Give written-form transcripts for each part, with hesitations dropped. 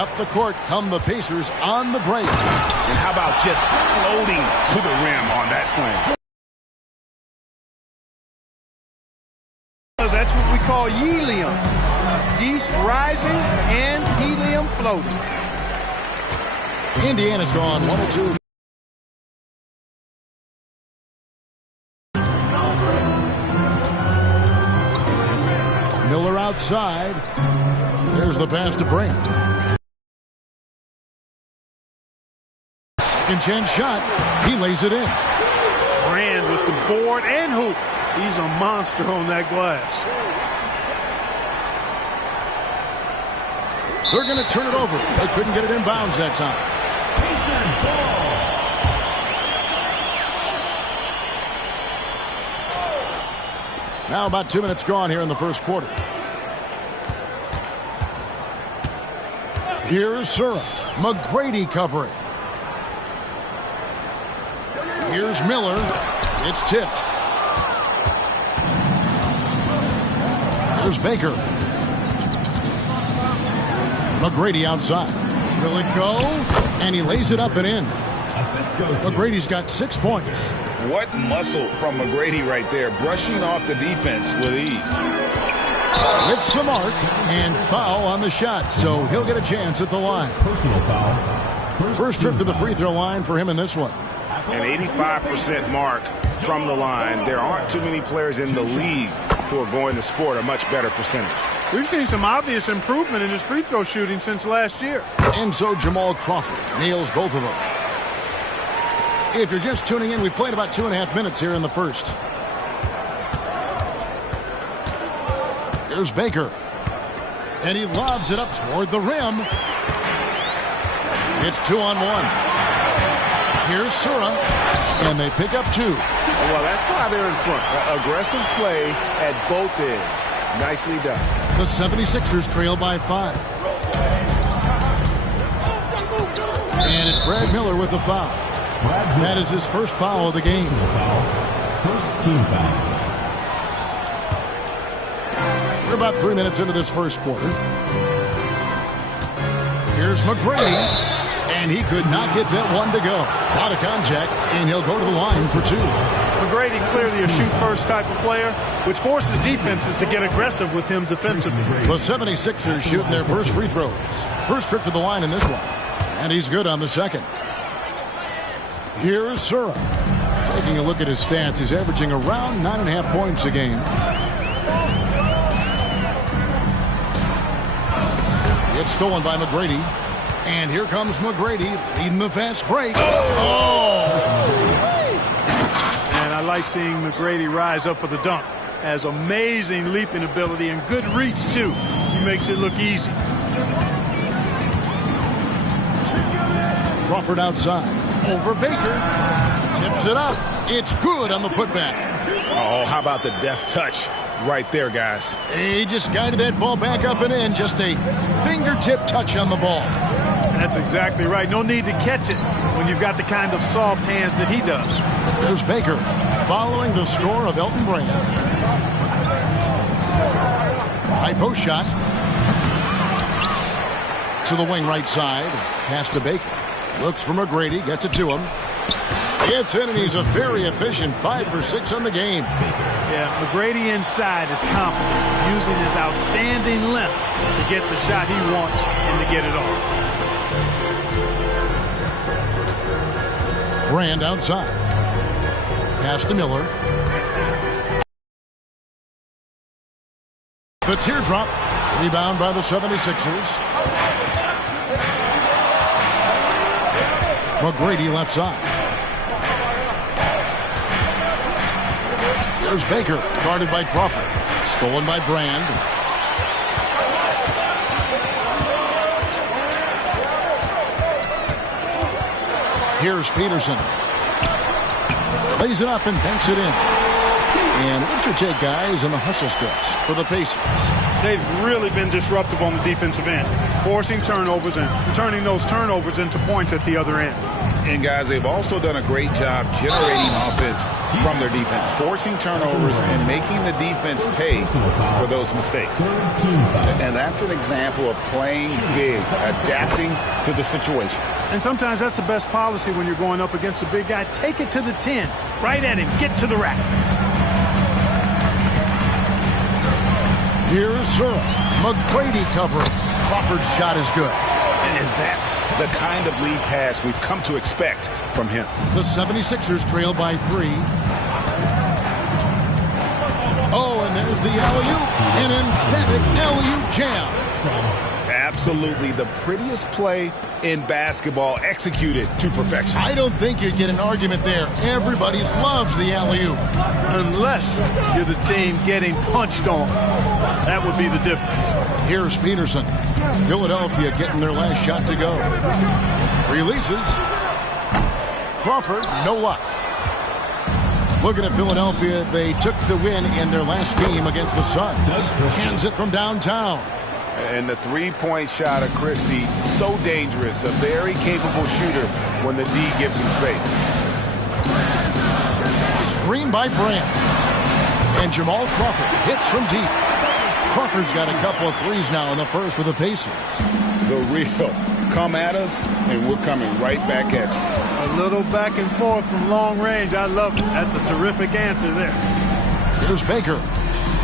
Up the court come the Pacers on the break. And how about just floating to the rim on that slam? That's what we call helium. Yeast rising and helium floating. Indiana's gone 1-2. Miller outside. There's the pass to Brand. Second chance shot. He lays it in. Brand with the board and hoop. He's a monster on that glass. They're going to turn it over. They couldn't get it in bounds that time. Now about 2 minutes gone here in the first quarter. Here's Sura. McGrady covering. Here's Miller. It's tipped. Here's Baker. McGrady outside. Will it go? And he lays it up and in. McGrady's got 6 points. What muscle from McGrady right there, brushing off the defense with ease. With some arc and foul on the shot, so he'll get a chance at the line. Personal foul. First trip to the free throw line for him in this one. An 85% mark from the line. There aren't too many players in the league who are going to score a much better percentage. We've seen some obvious improvement in his free throw shooting since last year. And so Jamal Crawford nails both of them. If you're just tuning in, we played about 2.5 minutes here in the first. Here's Baker. And he lobs it up toward the rim. It's 2-on-1. Here's Sura. And they pick up 2. Well, that's why they're in front. Aggressive play at both ends. Nicely done. The 76ers trail by 5. And it's Brad Miller with the foul. That is his first foul of the game. First team foul. We're about 3 minutes into this first quarter. Here's McGrady. And he could not get that one to go. A lot of contact, and he'll go to the line for 2. McGrady clearly a shoot-first type of player, which forces defenses to get aggressive with him defensively. The 76ers shooting their first free throws. First trip to the line in this one. And he's good on the second. Here's Sura. Taking a look at his stats, he's averaging around 9.5 points a game. It's stolen by McGrady. And here comes McGrady leading the fast break. Oh! And I like seeing McGrady rise up for the dunk. Has amazing leaping ability and good reach, too. He makes it look easy. Crawford outside. Over Baker. Tips it up. It's good on the putback. Oh, how about the deft touch right there, guys? He just guided that ball back up and in. Just a fingertip touch on the ball. That's exactly right. No need to catch it when you've got the kind of soft hands that he does. There's Baker following the score of Elton Brand. High post shot. To the wing right side. Pass to Baker. Looks for McGrady. Gets it to him. Gets in, and he's a very efficient 5 for 6 on the game. Yeah, McGrady inside is confident, using his outstanding length to get the shot he wants and to get it off. Brand outside. Pass to Miller. The teardrop. Rebound by the 76ers. McGrady left side. There's Baker, guarded by Crawford. Stolen by Brand. Here's Peterson. Lays it up and banks it in. And what's your take, guys, on the hustle stretch for the Pacers? They've really been disruptive on the defensive end, forcing turnovers and turning those turnovers into points at the other end. And, guys, they've also done a great job generating offense from their defense, forcing turnovers and making the defense pay for those mistakes. And that's an example of playing big, adapting to the situation. And sometimes that's the best policy when you're going up against a big guy. Take it to the 10. Right at him. Get to the rack. Here's Zura. McGrady covering. Crawford's shot is good. And that's the kind of lead pass we've come to expect from him. The 76ers trail by 3. Oh, and there's the alley-oop. An emphatic alley-oop jam. Absolutely the prettiest play in basketball, executed to perfection. I don't think you'd get an argument there. Everybody loves the alley-oop. Unless you're the team getting punched on. That would be the difference. Here's Peterson. Philadelphia getting their last shot to go. Releases. Crawford, no luck. Looking at Philadelphia, they took the win in their last game against the Suns. Hands it from downtown. And the three-point shot of Christie, so dangerous. A very capable shooter when the D gives him space. Screen by Brand. And Jamal Crawford hits from deep. Crawford's got a couple of threes now in the first for the Pacers. The real. Come at us, and we're coming right back at you. A little back and forth from long range. I love it. That's a terrific answer there. Here's Baker.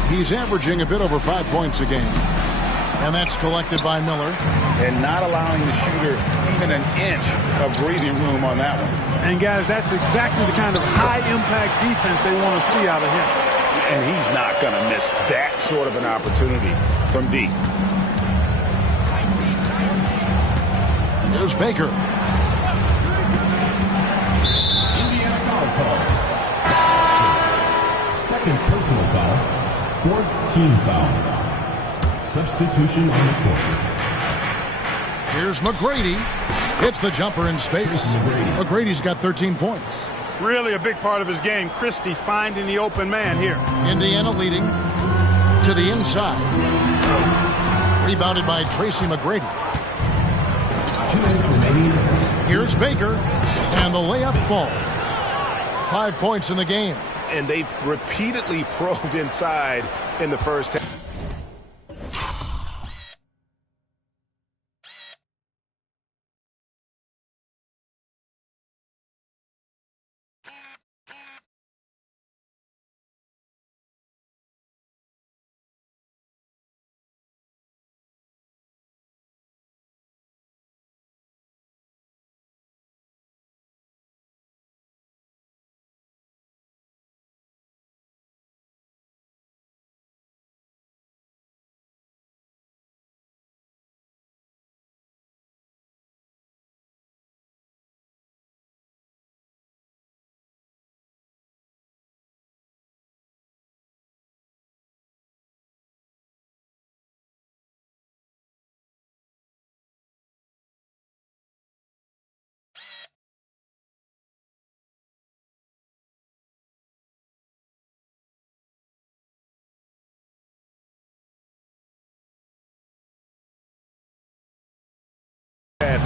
He's averaging a bit over 5 points a game. And that's collected by Miller. And not allowing the shooter even an inch of breathing room on that one. And, guys, that's exactly the kind of high-impact defense they want to see out of him. And he's not going to miss that sort of an opportunity from deep. There's Baker. Indiana foul call. Second personal foul. Fourth team foul. Substitution on the court. Here's McGrady. Hits the jumper in space. McGrady's got 13 points. Really a big part of his game. Christie finding the open man here. Indiana leading to the inside. Rebounded by Tracy McGrady. 2 minutes remaining in the first. Here's Baker. And the layup falls. 5 points in the game. And they've repeatedly probed inside in the first half.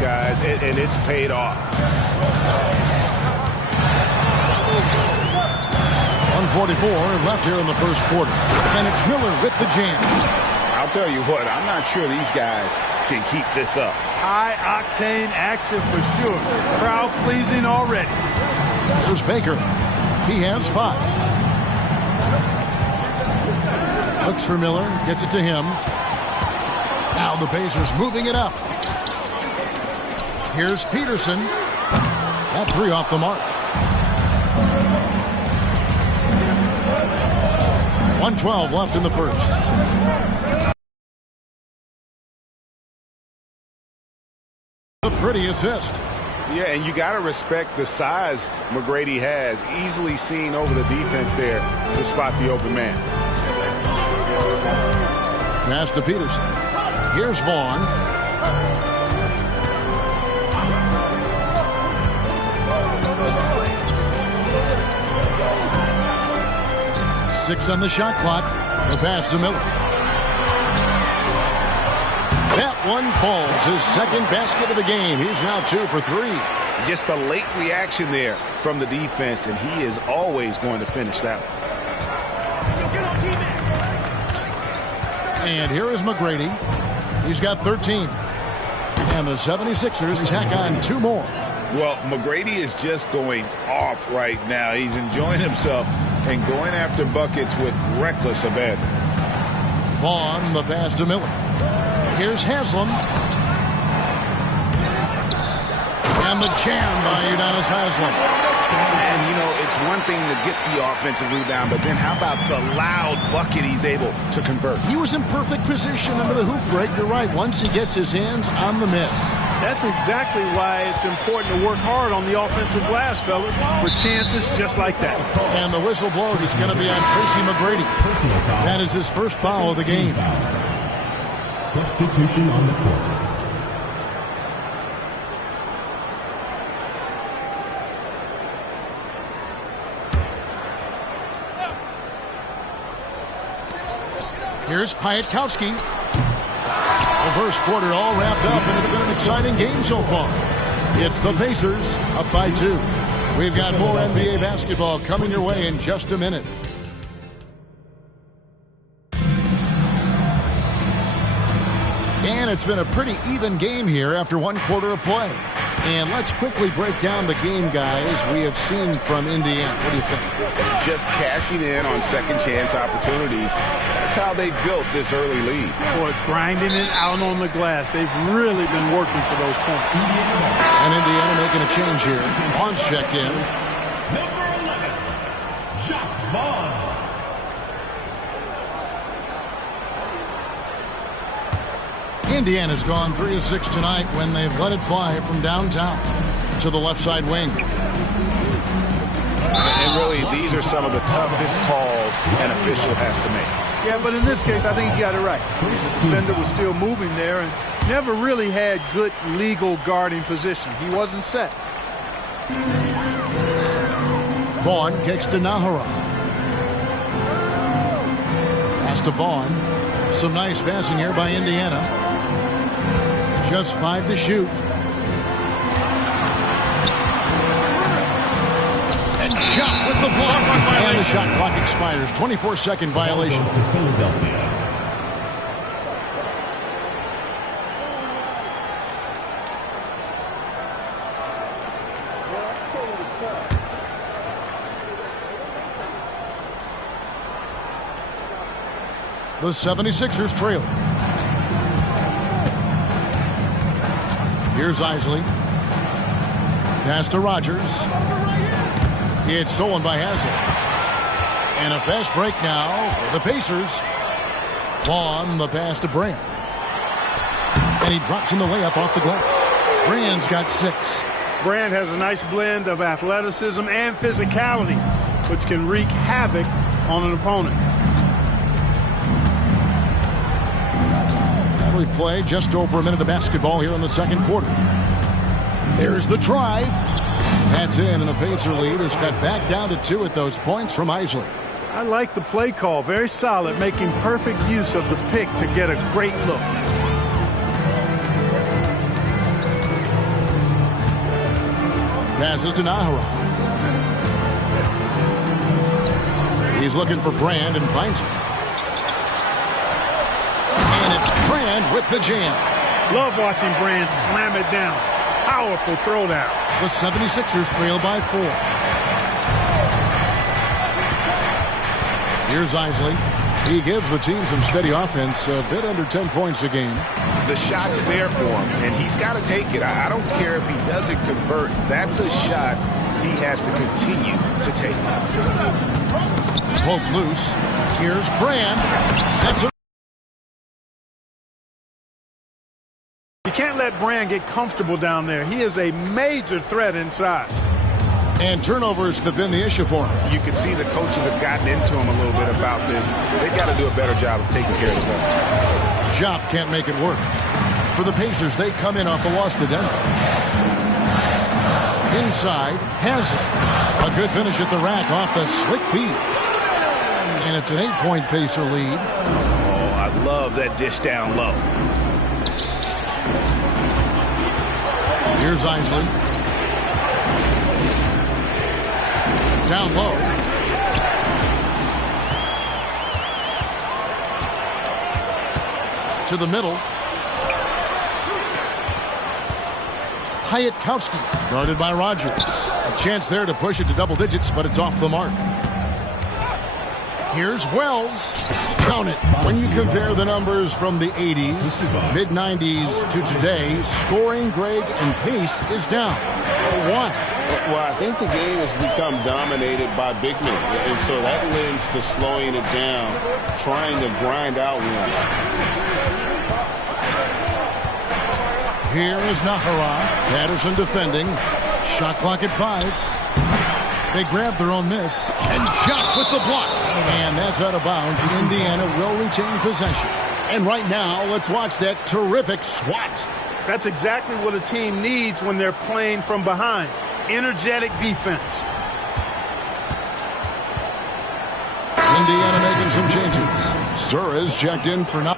Guys, and it's paid off. 1:44 left here in the first quarter. And it's Miller with the jam. I'll tell you what, I'm not sure these guys can keep this up. High-octane action for sure. Crowd-pleasing already. There's Baker. He has 5. Looks for Miller. Gets it to him. Now the Pacers moving it up. Here's Peterson. That 3 off the mark. 1:12 left in the first. A pretty assist. Yeah, and you got to respect the size McGrady has. Easily seen over the defense there to spot the open man. Pass to Peterson. Here's Vaughn. Six on the shot clock. The pass to Miller. That one falls. His second basket of the game. He's now 2 for 3. Just the late reaction there from the defense, and he is always going to finish that one. And here is McGrady. He's got 13. And the 76ers tack on 2 more. Well, McGrady is just going off right now. He's enjoying himself and going after buckets with reckless abandon. Vaughn, the pass to Miller. Here's Haslam. And the jam by Udonis Haslam. And, you know, it's one thing to get the offensive rebound, but then how about the loud bucket he's able to convert? He was in perfect position under the hoop break. You're right. Once he gets his hands on the miss. That's exactly why it's important to work hard on the offensive glass, fellas, for chances just like that. And the whistle blows. It's going to be on Tracy McGrady. That is his first foul of the game. Substitution on the court. Here's Piatkowski. The first quarter all wrapped up, and it's been an exciting game so far. It's the Pacers up by 2. We've got more NBA basketball coming your way in just a minute. And it's been a pretty even game here after 1 quarter of play. And let's quickly break down the game, guys, we have seen from Indiana. What do you think? Just cashing in on second chance opportunities. That's how they built this early lead. Boy, grinding it out on the glass. They've really been working for those points. And Indiana making a change here. Vaughn's checked in. Number 11, Jacques Vaughn. Indiana's gone 3 of 6 tonight when they've let it fly from downtown to the left side wing. And really, these are some of the toughest calls an official has to make. Yeah, but in this case, I think you got it right. The defender was still moving there and never really had good legal guarding position. He wasn't set. Vaughn kicks to Nahara. Pass to Vaughn. Some nice passing here by Indiana. Just 5 to shoot. And shot with the block. And the shot clock expires. 24-second violation. Goes to Philadelphia. The 76ers trail. Here's Isley. Pass to Rogers. It's stolen by Haslam. And a fast break now for the Pacers. Vaughn, the pass to Brand. And he drops in the layup off the glass. Brand's got 6. Brand has a nice blend of athleticism and physicality, which can wreak havoc on an opponent. We play just over a minute of basketball here in the second quarter. There's the drive. That's in, and the Pacer lead is cut back down to 2 at those points from Isley. I like the play call. Very solid, making perfect use of the pick to get a great look. Passes to Nahara. He's looking for Brand and finds him. And it's Brand with the jam. Love watching Brand slam it down. Powerful throwdown. The 76ers trail by 4. Here's Isley. He gives the team some steady offense, a bit under 10 points a game. The shot's there for him, and he's got to take it. I don't care if he doesn't convert. That's a shot he has to continue to take. Poke loose. Here's Brand. That's a You can't let Brand get comfortable down there. He is a major threat inside. And turnovers have been the issue for him. You can see the coaches have gotten into him a little bit about this. They've got to do a better job of taking care of the ball. Jop can't make it work. For the Pacers, they come in off the loss to Denver. Inside, Haslam. A good finish at the rack off the slick feed. And it's an 8-point Pacer lead. Oh, I love that dish down low. Here's Isley. Down low. To the middle. Hyatkowski, guarded by Rogers. A chance there to push it to double digits, but it's off the mark. Here's Wells. Count it. When you compare the numbers from the 80s, mid-90s to today, scoring, Greg, and pace is down. For one. Well, I think the game has become dominated by big men, and so that lends to slowing it down, trying to grind out wins. Here is Nahara. Patterson defending. Shot clock at 5. They grab their own miss. And Jock with the block. And that's out of bounds. Indiana will retain possession. And right now, let's watch that terrific swat. That's exactly what a team needs when they're playing from behind. Energetic defense. Indiana making some changes. Sura's checked in for now.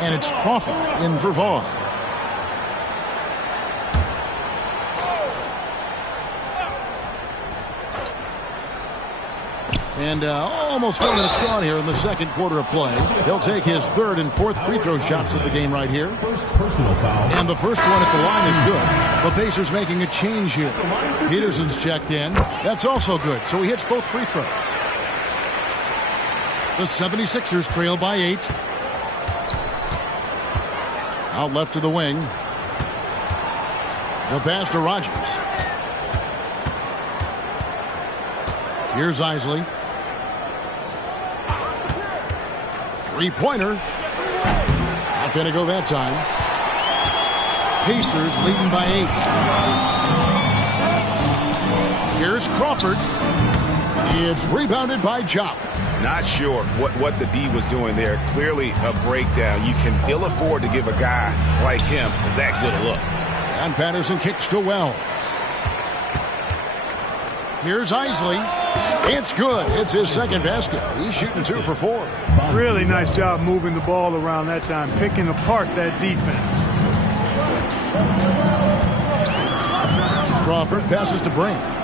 And it's Crawford in for Vaughn. And almost 4 minutes gone here in the second quarter of play. He'll take his third and fourth free throw shots of the game right here. First personal foul. And the first one at the line is good. The Pacers making a change here. Peterson's checked in. That's also good. So he hits both free throws. The 76ers trail by 8. Out left to the wing. The pass to Rogers. Here's Isley. Three-pointer. Not going to go that time. Pacers leading by 8. Here's Crawford. It's rebounded by Jock. Not sure what the D was doing there. Clearly a breakdown. You can ill afford to give a guy like him that good a look. And Patterson kicks to Wells. Here's Isley. It's good. It's his second basket. He's shooting 2 for 4. Really nice job moving the ball around that time, picking apart that defense. Crawford passes to Brand.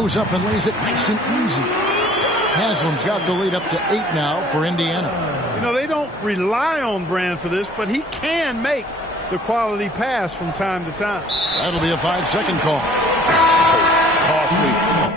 Goes up and lays it nice and easy. Haslam's got the lead up to 8 now for Indiana. You know, they don't rely on Brand for this, but he can make the quality pass from time to time. That'll be a 5-second call. Costly.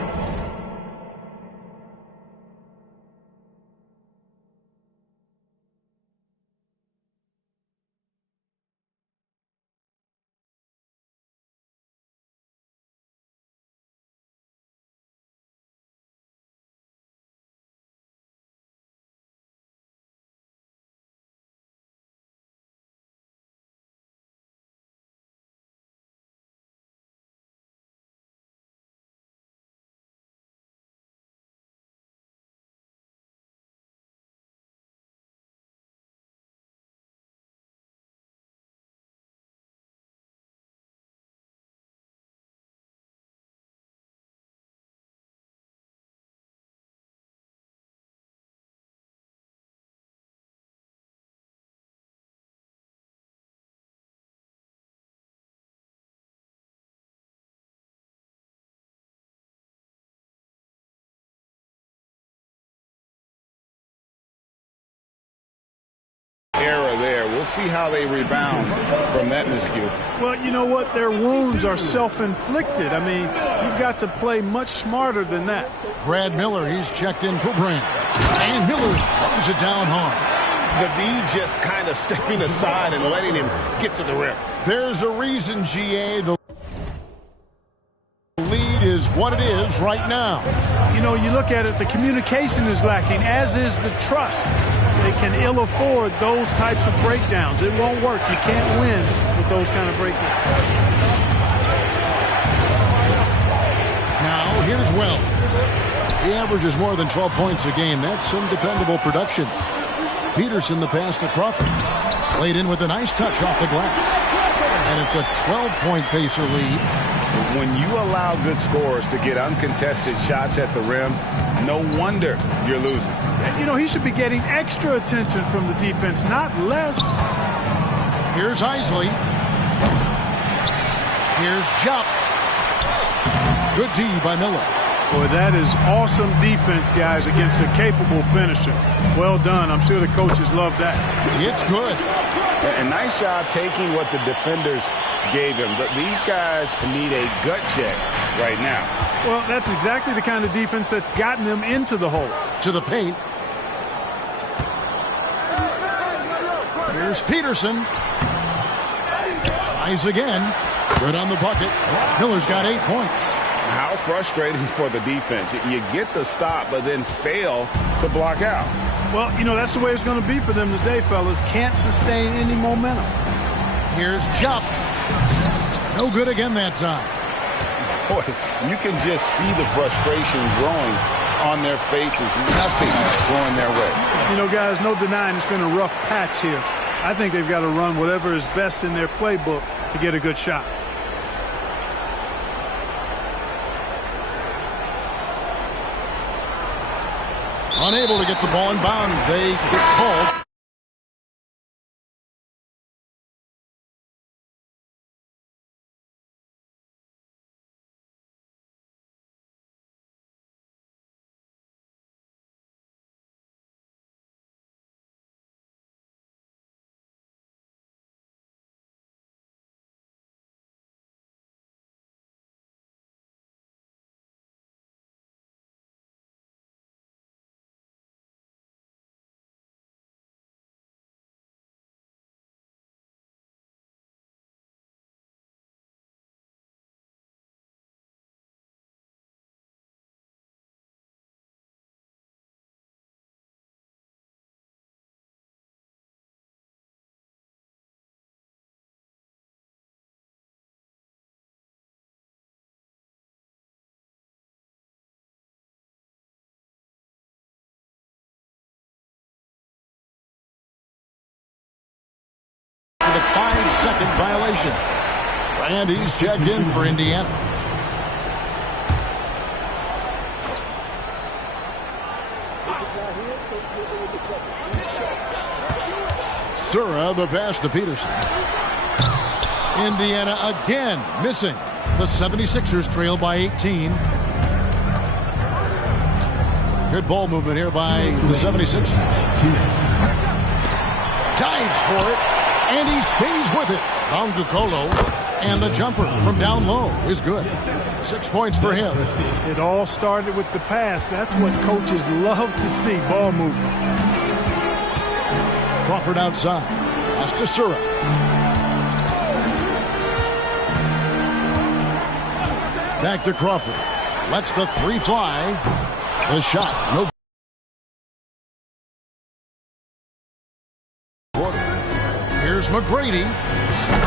Error there. We'll see how they rebound from that miscue. Well, you know what? Their wounds are self-inflicted. I mean, you've got to play much smarter than that. Brad Miller, he's checked in for Brand. And Miller throws it down hard. The D just kind of stepping aside and letting him get to the rim. There's a reason, GA. The lead is what it is right now. You know, you look at it, the communication is lacking, as is the trust. They can ill afford those types of breakdowns. It won't work. You can't win with those kind of breakdowns. Now, here's Wells. He averages more than 12 points a game. That's some dependable production. Peterson, the pass to Crawford. Played in with a nice touch off the glass. And it's a 12-point Pacer lead. When you allow good scorers to get uncontested shots at the rim, no wonder you're losing. You know, he should be getting extra attention from the defense, not less. Here's Isley. Here's Jupp. Good D by Miller. Boy, that is awesome defense, guys, against a capable finisher. Well done. I'm sure the coaches love that. It's good. And nice job taking what the defenders gave him. But these guys need a gut check right now. Well, that's exactly the kind of defense that's gotten them into the hole. To the paint. Here's Peterson. Tries again. Good on the bucket. Miller's got 8 points. How frustrating for the defense. You get the stop, but then fail to block out. Well, you know, that's the way it's going to be for them today, fellas. Can't sustain any momentum. Here's Jupp. No good again that time. Boy, you can just see the frustration growing on their faces. Nothing going their way. You know, guys, no denying it's been a rough patch here. I think they've got to run whatever is best in their playbook to get a good shot. Unable to get the ball in bounds. They get called. The 5-second violation. And he's checked in for Indiana. Sura, the pass to Peterson. Indiana again missing. The 76ers trail by 18. Good ball movement here by the 76ers. Dives for it, and he stays with it. Bangukolo, and the jumper from down low is good. 6 points for him. It all started with the pass. That's what coaches love to see, ball movement. Crawford outside. Pass to Sura. Back to Crawford. Lets the three fly. The shot, no. Here's McGrady.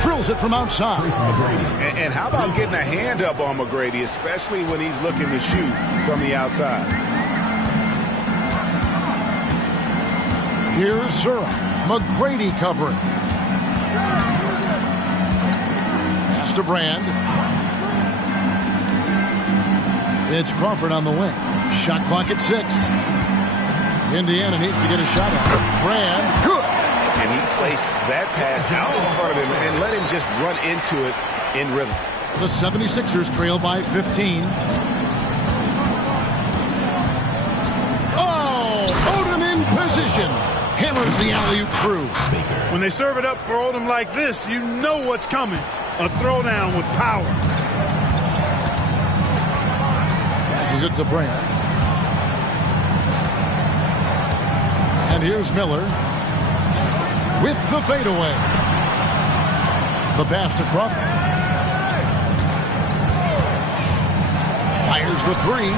Drills it from outside. And how about getting a hand up on McGrady, especially when he's looking to shoot from the outside? Here's Sura. McGrady covering. Pass to Brand. It's Crawford on the wing. Shot clock at 6. Indiana needs to get a shot on it. Brand, good. And he placed that pass out in front of him and let him just run into it in rhythm. The 76ers trail by 15. Oh, Odom in position. Hammers the alley-oop through. When they serve it up for Odom like this, you know what's coming. A throwdown with power. Passes it to Brand. And here's Miller with the fadeaway. The pass to Crawford. Fires the three.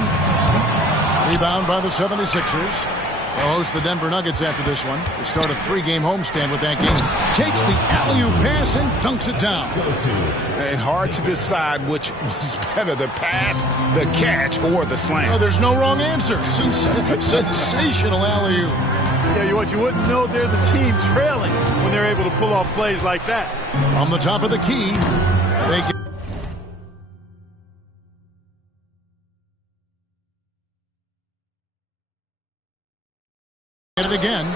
Rebound by the 76ers. They'll host the Denver Nuggets after this one. They start a 3-game homestand with that game. Takes the alley-oop pass and dunks it down. And hard to decide which was better, the pass, the catch, or the slam. Oh, there's no wrong answer. Sensational alley-oop. Tell you what, you wouldn't know they're the team trailing when they're able to pull off plays like that. From the top of the key, they get it again.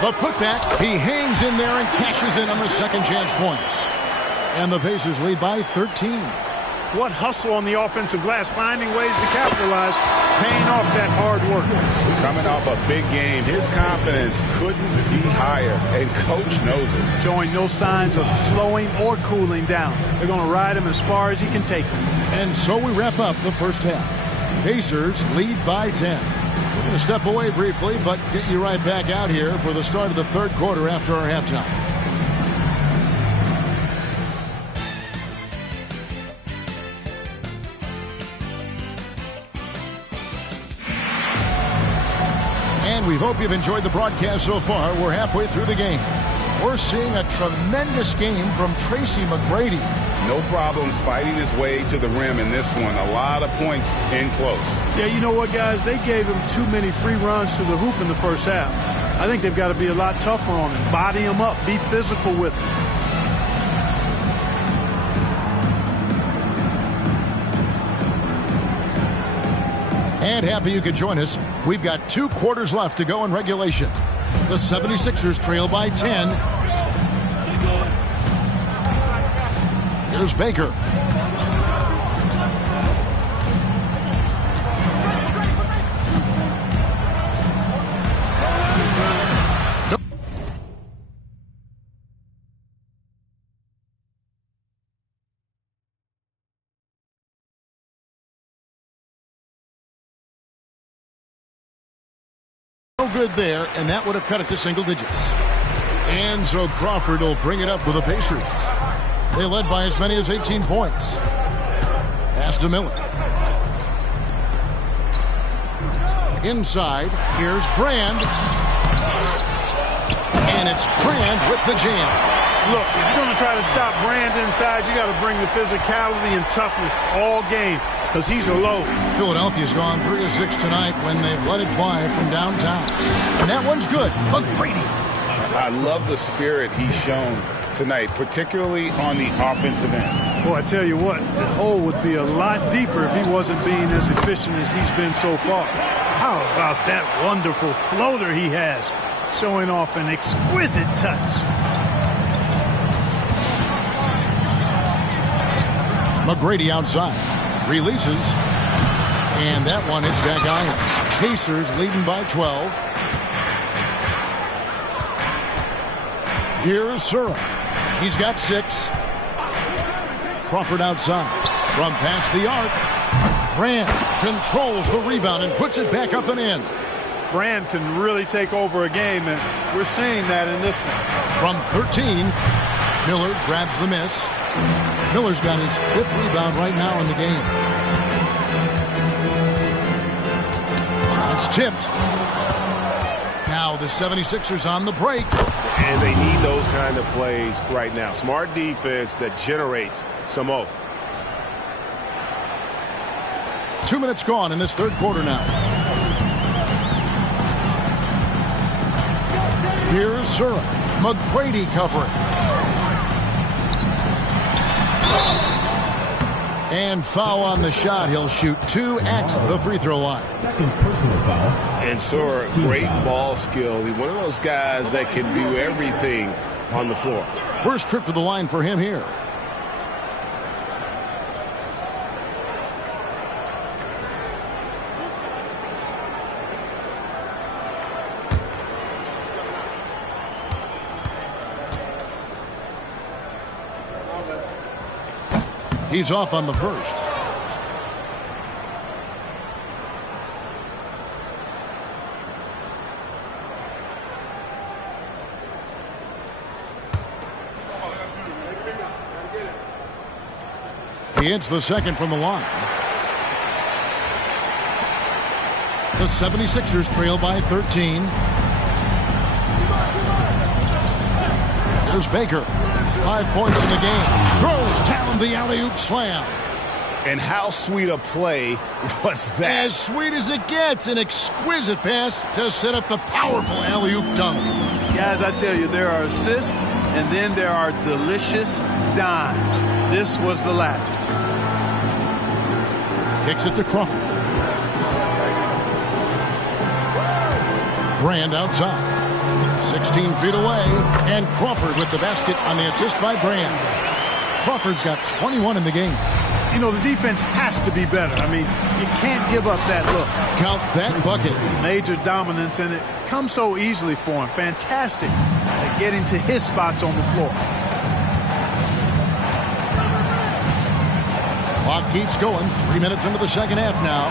The putback, he hangs in there and cashes in on the second chance points. And the Pacers lead by 13. What hustle on the offensive glass, finding ways to capitalize, paying off that hard work. Coming off a big game, his confidence couldn't be higher, and coach knows it. Showing no signs of slowing or cooling down. They're going to ride him as far as he can take him. And so we wrap up the first half. Pacers lead by 10. We're going to step away briefly, but get you right back out here for the start of the third quarter after our halftime. And we hope you've enjoyed the broadcast so far. We're halfway through the game. We're seeing a tremendous game from Tracy McGrady. No problems fighting his way to the rim in this one. A lot of points in close. Yeah, you know what, guys? They gave him too many free runs to the hoop in the first half. I think they've got to be a lot tougher on him. Body him up. Be physical with him. And happy you could join us. We've got 2 quarters left to go in regulation. The 76ers trail by 10. Here's Baker. No good there, and that would have cut it to single digits. And so Crawford will bring it up for the Pacers. They led by as many as 18 points. Pass to Miller. Inside, here's Brand. And it's Brand with the jam. Look, if you're going to try to stop Brand inside, you got to bring the physicality and toughness all game, because he's a load. Philadelphia's gone 3 of 6 tonight when they've let it fly from downtown. And that one's good. McGrady. I love the spirit he's shown tonight, particularly on the offensive end. Boy, I tell you what, the hole would be a lot deeper if he wasn't being as efficient as he's been so far. How about that wonderful floater he has, showing off an exquisite touch. McGrady outside. Releases. And that one is back irons. Pacers leading by 12. Here's Sura. He's got 6. Crawford outside. From past the arc. Brand controls the rebound and puts it back up and in. Brand can really take over a game, and we're seeing that in this one. From 13, Miller grabs the miss. Miller's got his 5th rebound right now in the game. It's tipped. Now the 76ers on the break. And they need those kind of plays right now. Smart defense that generates some O. 2 minutes gone in this third quarter now. Here's Sura. McGrady covering. And foul on the shot. He'll shoot 2 at the free throw line. Second personal foul. And Sura, great ball skills. He's one of those guys that can do everything on the floor. First trip to the line for him here. He's off on the first. He hits the second from the line. The 76ers trail by 13. Here's Baker. 5 points in the game. Throws down the alley-oop slam. And how sweet a play was that? As sweet as it gets. An exquisite pass to set up the powerful alley-oop dunk. Guys, I tell you, there are assists, and then there are delicious dimes. This was the latter. Kicks it to Crawford. Brand outside. 16 feet away, and Crawford with the basket on the assist by Brand. Crawford's got 21 in the game. You know, the defense has to be better. I mean, you can't give up that look. Count that bucket. Major dominance, and it comes so easily for him. Fantastic at getting to his spots on the floor. Clock keeps going. 3 minutes into the second half now.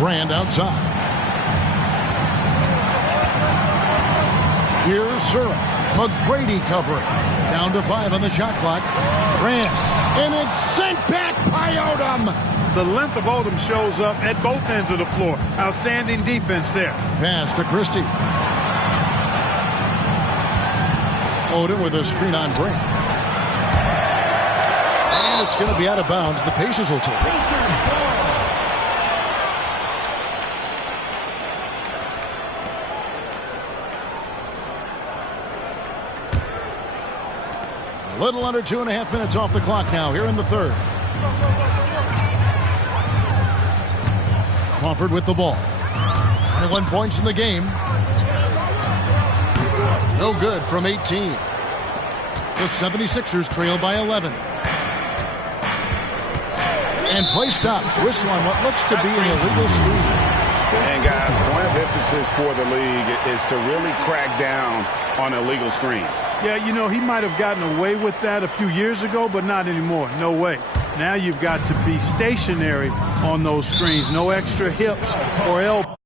Brand outside. Here's Sura. McGrady covering. Down to 5 on the shot clock. Brand. And it's sent back by Odom. The length of Odom shows up at both ends of the floor. Outstanding defense there. Pass to Christie. Odom with a screen on Brand. And it's going to be out of bounds. The Pacers will take it. A little under 2.5 minutes off the clock now here in the third. Crawford with the ball. 21 points in the game. No good from 18. The 76ers trail by 11. And play stops. Whistle on what looks to be an illegal screen. And guys, point of emphasis for the league is to really crack down on illegal screens. Yeah, you know, he might have gotten away with that a few years ago, but not anymore. No way. Now you've got to be stationary on those screens. No extra hips or elbows.